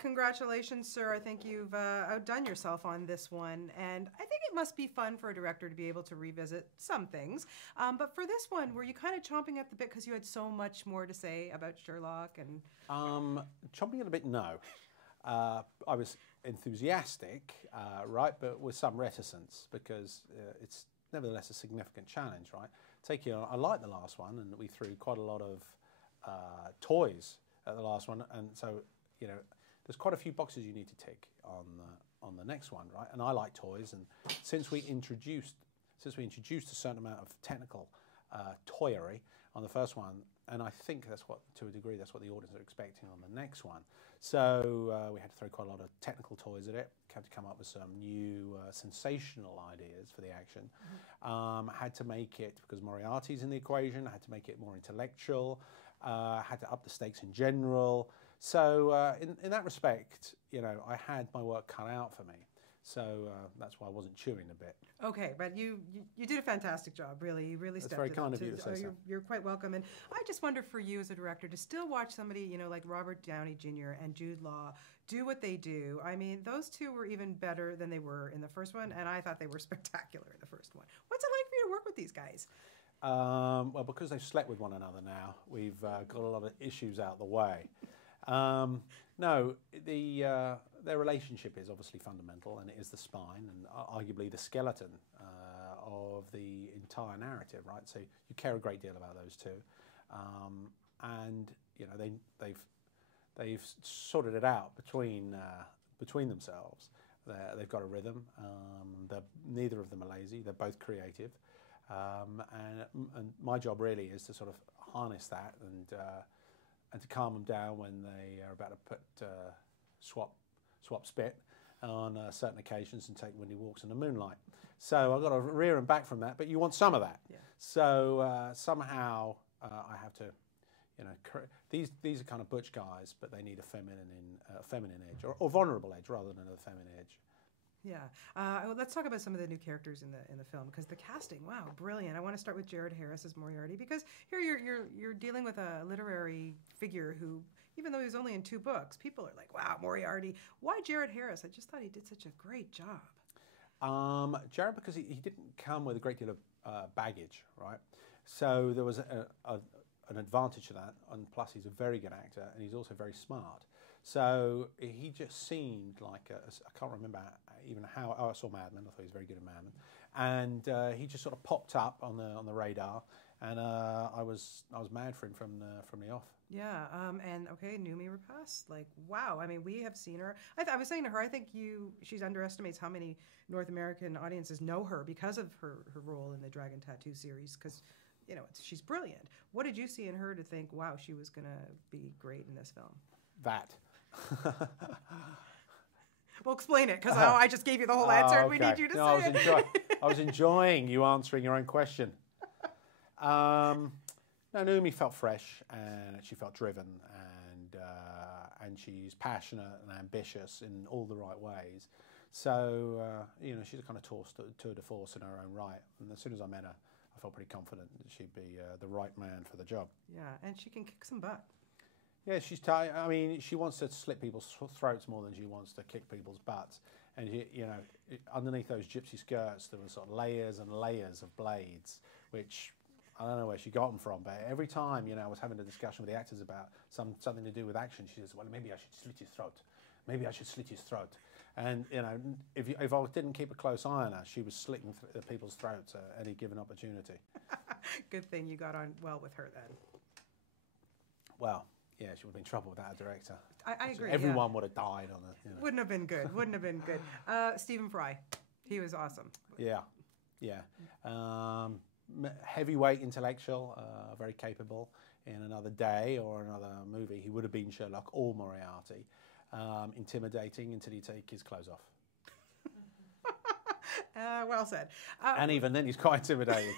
Congratulations, sir. I think you've outdone yourself on this one. And I think it must be fun for a director to be able to revisit some things. But for this one, were you kind of chomping at the bit because you had so much more to say about Sherlock? And chomping at the bit, no. I was enthusiastic, right, but with some reticence because it's nevertheless a significant challenge, right? I like the last one, and we threw quite a lot of toys at the last one, and so there's quite a few boxes you need to tick on the next one, right? And I like toys, and since we introduced a certain amount of technical toyery on the first one, and I think to a degree that's what the audience are expecting on the next one. So we had to throw quite a lot of technical toys at it. Had to come up with some new sensational ideas for the action. Had to make it, because Moriarty's in the equation, I had to make it more intellectual. Had to up the stakes in general. So in that respect, I had my work cut out for me. So that's why I wasn't chewing a bit. Okay, but you did a fantastic job, really. You really stepped it up. That's very kind of you to say so. You're quite welcome. And I just wonder for you as a director to still watch somebody, like Robert Downey Jr. and Jude Law do what they do. I mean, those two were even better than they were in the first one, and I thought they were spectacular in the first one. What's it like for you to work with these guys? Well, because they've slept with one another now, we've got a lot of issues out the way. No, their relationship is obviously fundamental, and it is the spine and arguably the skeleton of the entire narrative, right? So you care a great deal about those two, and they've sorted it out between themselves. They've got a rhythm. Neither of them are lazy. They're both creative, and my job really is to sort of harness that and to calm them down when they are about to swap spit on certain occasions and take windy walks in the moonlight. So I've got to rear them back from that, but you want some of that. Yeah. So somehow I have to, these are kind of butch guys, but they need a feminine edge or vulnerable edge rather than a feminine edge. Yeah. Let's talk about some of the new characters in the film, because the casting, wow, brilliant. I want to start with Jared Harris as Moriarty, because here you're dealing with a literary figure who, even though he was only in 2 books, people are like, wow, Moriarty. Why Jared Harris? I just thought he did such a great job. Jared, because he didn't come with a great deal of baggage, right? So there was an advantage to that, and plus he's a very good actor, and he's also very smart. So he just seemed like I can't remember even how. I saw Mad Men. I thought he was very good at Mad Men, and he just sort of popped up on the radar, and I was mad for him from the off. Yeah, and okay, Noomi Rapace, like wow. I mean, we have seen her. I was saying to her, I think she underestimates how many North American audiences know her because of her role in the Dragon Tattoo series, because she's brilliant. What did you see in her to think, wow, she was going to be great in this film? That. Well, explain it, because I just gave you the whole answer, and okay. we need you to say it. I was enjoying you answering your own question. No, Noomi felt fresh, and she felt driven, and she's passionate and ambitious in all the right ways. So, she's a kind of tour de force in her own right. And as soon as I met her, I felt pretty confident that she'd be the right man for the job. Yeah, and she can kick some butt. Yeah, I mean, she wants to slit people's throats more than she wants to kick people's butts. And underneath those gypsy skirts, there were sort of layers and layers of blades, which I don't know where she got them from. But every time, I was having a discussion with the actors about something to do with action, she says, "Well, maybe I should slit his throat. Maybe I should slit his throat." And if I didn't keep a close eye on her, she was slitting people's throats at any given opportunity. Good thing you got on well with her then. Well. Yeah, she would have been in trouble without a director. I agree. Everyone would have died on it. Wouldn't have been good. Wouldn't have been good. Stephen Fry, he was awesome. Yeah. Heavyweight intellectual, very capable. In another day or another movie, he would have been Sherlock or Moriarty. Intimidating until he take his clothes off. Well said. And even then, he's quite intimidating.